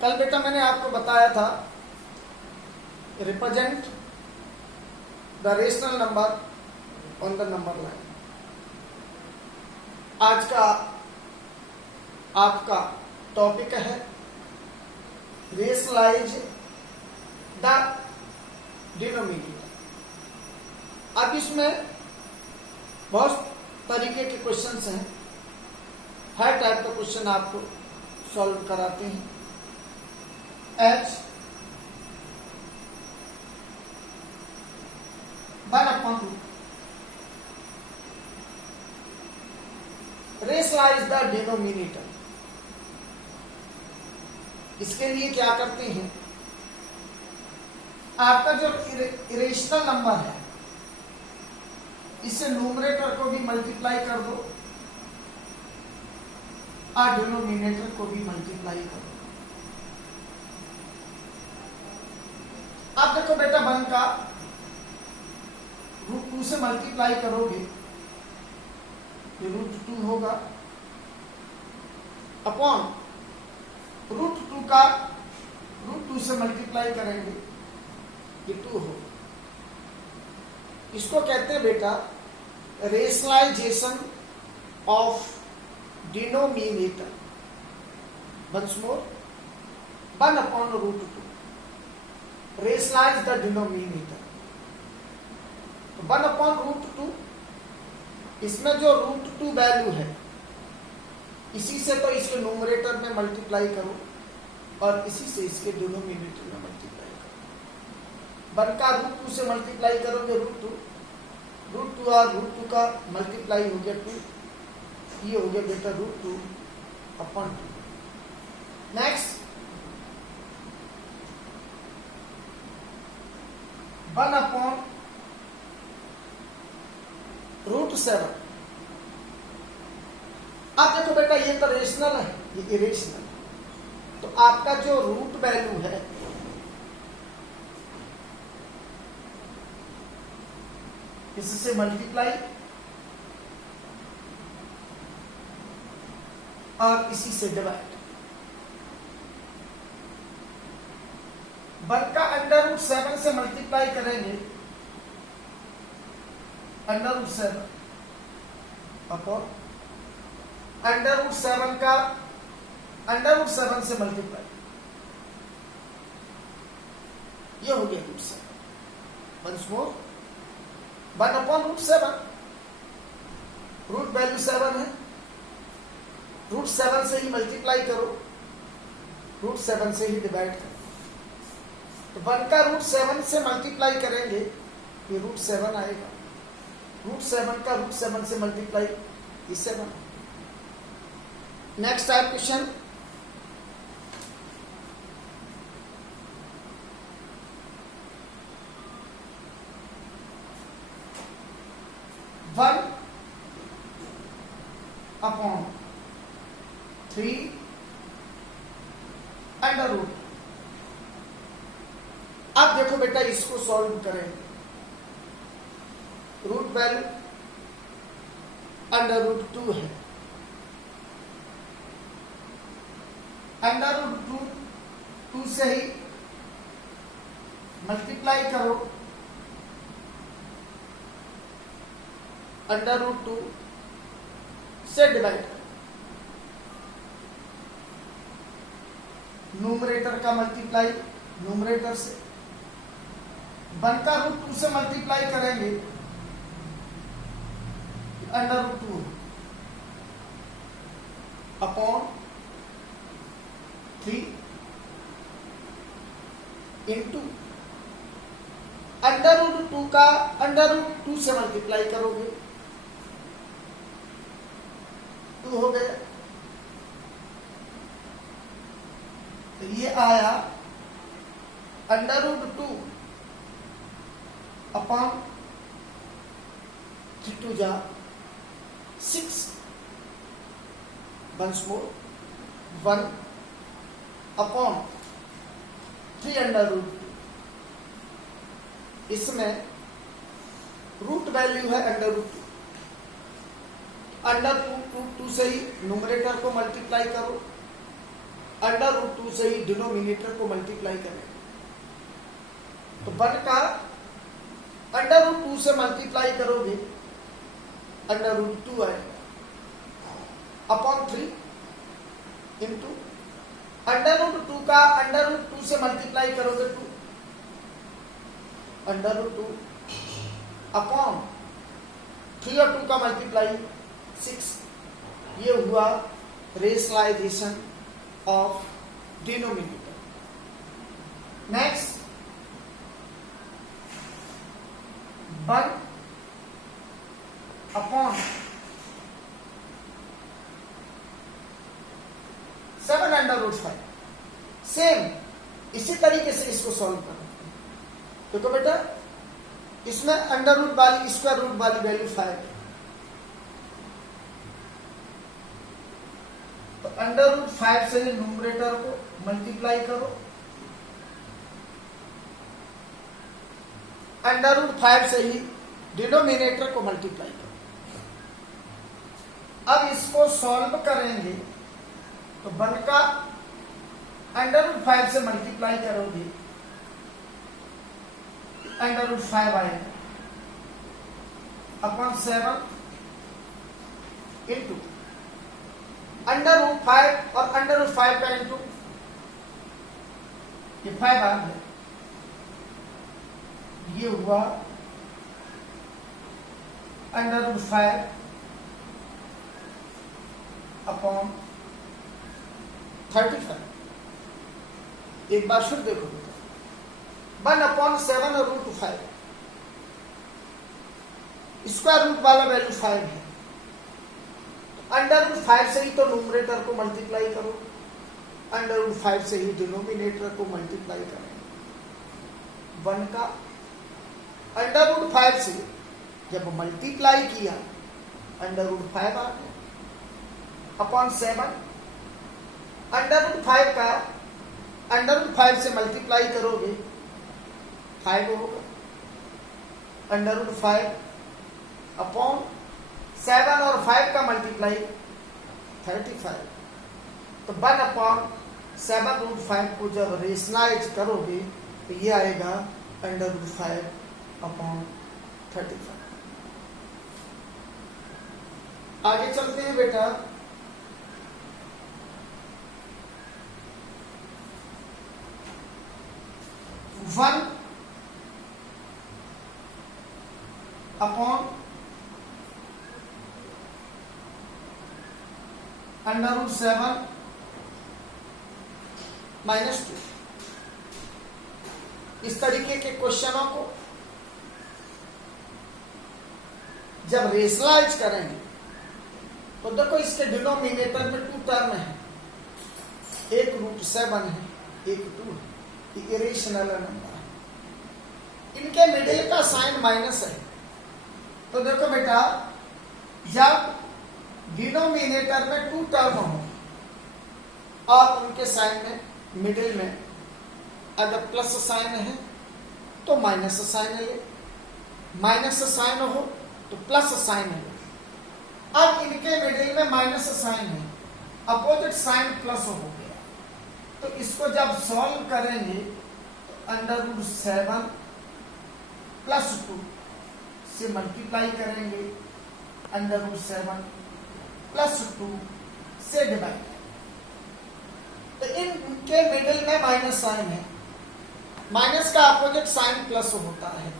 कल बेटा मैंने आपको बताया था represent the rational number on the number line. आज का आपका टॉपिक है रेशनलाइज द डिनोमिनेटर। अब इसमें बहुत तरीके के क्वेश्चंस हैं, हर टाइप का क्वेश्चन आपको सॉल्व कराते हैं। h 1/2 rationalise the denominator. इसके लिए क्या करते हैं, आपका जो इरेशनल नंबर है इससे न्यूमरेटर को भी मल्टीप्लाई कर दो और डिनोमिनेटर को भी मल्टीप्लाई कर दो। आप देखो बेटा 1 का √2 से मल्टीप्लाई करोगे ये √2 होगा, अपॉन √2 का √2 से मल्टीप्लाई करेंगे ये 2 होगा। इसको कहते हैं बेटा rationalisation of denominator. Once more 1/√2 rationalise the denominator. 1/√2 इसमें जो √2 वैल्यू है इसी से तो इसके न्यूमरेटर में मल्टीप्लाई करो और इसी से इसके डिनोमिनेटर में मल्टीप्लाई करो। 1 का √2 से मल्टीप्लाई करोगे √2 और √2 का मल्टीप्लाई हो गया 2, ये हो गया बेटा √2/2। नेक्स्ट 1/√7। अब देखो बेटा ये तो रेशनल है, ये इरेशनल है, तो आपका जो रूट वैल्यू है इससे मल्टीप्लाई और इसी से डिवाइड। 1 का √7 से मल्टीप्लाई करेंगे, √7 अपॉन √7 का √7 से मल्टीप्लाई, ये हो गया √7। वंस मोर 1/√7, रूट वैल्यू 7 है, √7 से ही मल्टीप्लाई करो, √7 से ही डिवाइड करो। तो 1 का √7 से मल्टीप्लाई करेंगे ये √7 आएगा, √7 का √7 से मल्टीप्लाई ये 7। Next type question, one upon 3 √। अब देखो बेटा इसको सॉल्व करें, रूट वैल्यू √2 है, √2 से ही मल्टीप्लाई करो, √2 से डिवाइड करो, न्यूमरेटर का मल्टीप्लाई न्यूमरेटर से। 1 का √2 से मल्टीप्लाई करेंगे √2 अपॉन 3 इंटू √2 का √2 से मल्टीप्लाई करोगे 2 हो गया। तो ये आया √2 अपॉन 3 2 जा 6। Once more 1 upon 3 √2। इसमें रूट वैल्यू है √2, √2 से ही न्यूमरेटर को मल्टीप्लाई करो √2 से ही डिनोमिनेटर को मल्टीप्लाई करेंगे। तो 1 का √2 से मल्टीप्लाई करोगे √2 आएगा अपॉन 3 इंटू √2 का √2 से मल्टीप्लाई करोगे 2 √2 अपॉन 3 और 2 का मल्टीप्लाई 6। ये हुआ rationalisation of denominator. Next 1 upon 7 √5। Same इसी तरीके से इसको सॉल्व करना है। देखो बेटा इसमें √ वाली स्क्वायर रूट वाली वैल्यू 5 है, तो √5 से न्यूमरेटर को मल्टीप्लाई करो, √5 से ही डिनोमिनेटर को मल्टीप्लाई करो। अब इसको सॉल्व करेंगे तो 1 का √5 से मल्टीप्लाई करोगे √5 आएगा अपॉन 7 इंटू √5 और √5 का इंटू ये 5 आ गया, ये हुआ √5 अपॉन 35। एक बार फिर देखो 1/7 और √5 स्क्वायर रूट वाला वैल्यू 5 है, √5 से ही तो न्यूमरेटर को मल्टीप्लाई करो, √5 से ही डिनोमिनेटर को मल्टीप्लाई करेंगे। 1 का √5 से जब मल्टीप्लाई किया √5 आ गया अपॉन 7, √5 का √5 से मल्टीप्लाई करोगे 5 होगा, √5 अपॉन 7 और 5 का मल्टीप्लाई 35। तो 1/7 √5 को जब रेशनलाइज करोगे तो ये आएगा √5 अपॉन 35। आगे चलते हैं बेटा। One upon √7 -2। इस तरीके के क्वेश्चनों को जब रेशनलाइज करेंगे तो देखो इसके डिनोमिनेटर में 2 टर्म है, एक √7 है, एक 2 है, इरेशनल नंबर है। इनके मिडिल का साइन माइनस है। तो देखो बेटा जब डिनोमिनेटर में 2 टर्म हो और उनके साइन में मिडिल में अगर प्लस साइन है तो माइनस साइन ले, माइनस साइन हो तो प्लस साइन ले। अब इनके मिडिल में माइनस साइन है, अपोजिट साइन प्लस हो गया, तो इसको जब सॉल्व करेंगे √7 + 2 से मल्टीप्लाई करेंगे, √7 + 2 से डिवाइड। तो इनके मिडिल में माइनस साइन है, माइनस का अपोजिट साइन प्लस होता है,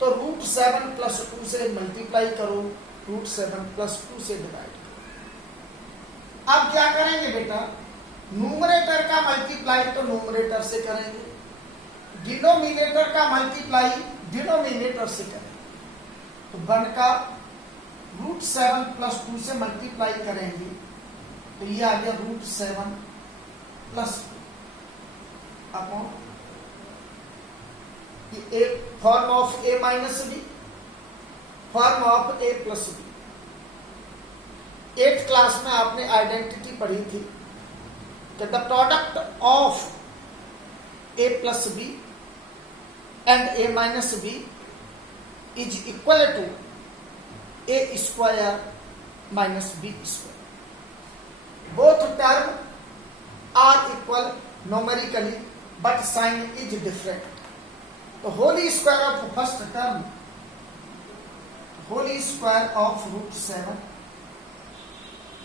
तो √7 + 2 से मल्टीप्लाई करो, √7 + 2 से डिवाइड करो। अब क्या करेंगे बेटा, न्यूमरेटर का मल्टीप्लाई तो न्यूमरेटर से करेंगे, डिनोमिनेटर का मल्टीप्लाई डिनोमिनेटर से करेंगे। तो 1 का √7 + 2 से मल्टीप्लाई करेंगे तो ये आ गया √7 + 2 अपॉन ये form of a - b, form of a + b। 8th class में आपने आइडेंटिटी पढ़ी थी कि the product of a + b and a - b is equal to a square - b square. Both terms are equal numerically, but sign is different. The whole square of first term, whole square of root 7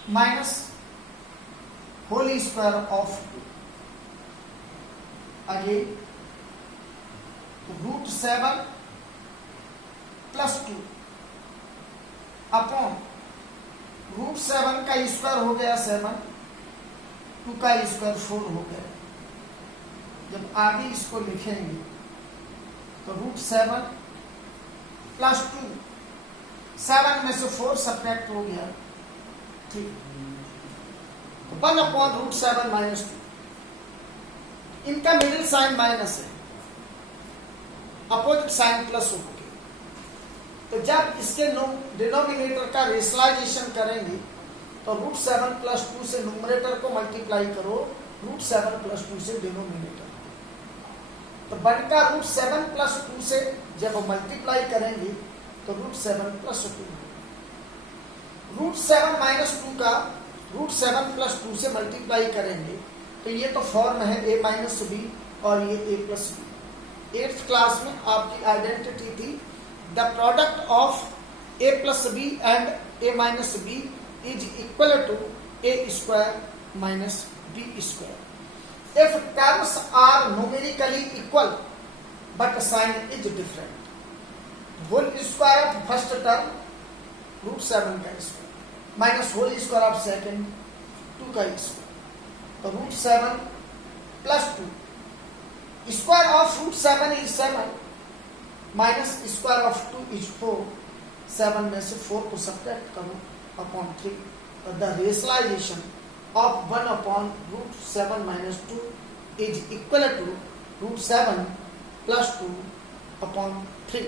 minus whole square of 2. Again, root 7 plus 2 upon root 7 का square हो गया 7, 2 का square 4 हो गया। जब आगे इसको लिखेंगे तो रूट 7 प्लस 2, 7 में से 4 सब्ट्रैक्ट हो गया, ठीक। 1 अपॉन रूट 7 माइनस 2, इनका मिडिल साइन माइनस है, अपोजिट साइन प्लस हो गया। तो जब इसके डिनोमिनेटर का रेशनलाइजेशन करेंगे तो रूट 7 प्लस 2 से न्यूमरेटर को मल्टीप्लाई करो, रूट 7 प्लस 2 से डिनोमिनेटर। तो बनका रूट 7 प्लस 2 से जब मल्टीप्लाई करेंगे तो रूट 7 प्लस 2, रूट 7 माइनस 2 का रूट 7 प्लस 2 से मल्टीप्लाई करेंगे तो ये तो फॉर्म है a माइनस बी और ये a plus B. 8th class में आपकी आइडेंटिटी थी the product of a plus b and a minus b is equal to a square minus b square. If terms are numerically equal but sign is different, whole square of first term root 7 का square minus whole square of second 2 का square, तो root 7 plus 2, square of root 7 is 7 minus square of 2 is 4, 7 में से 4 को subtract करो upon 3, the rationalisation of 1 upon root 7 minus 2 is equal to root 7 plus 2 upon 3।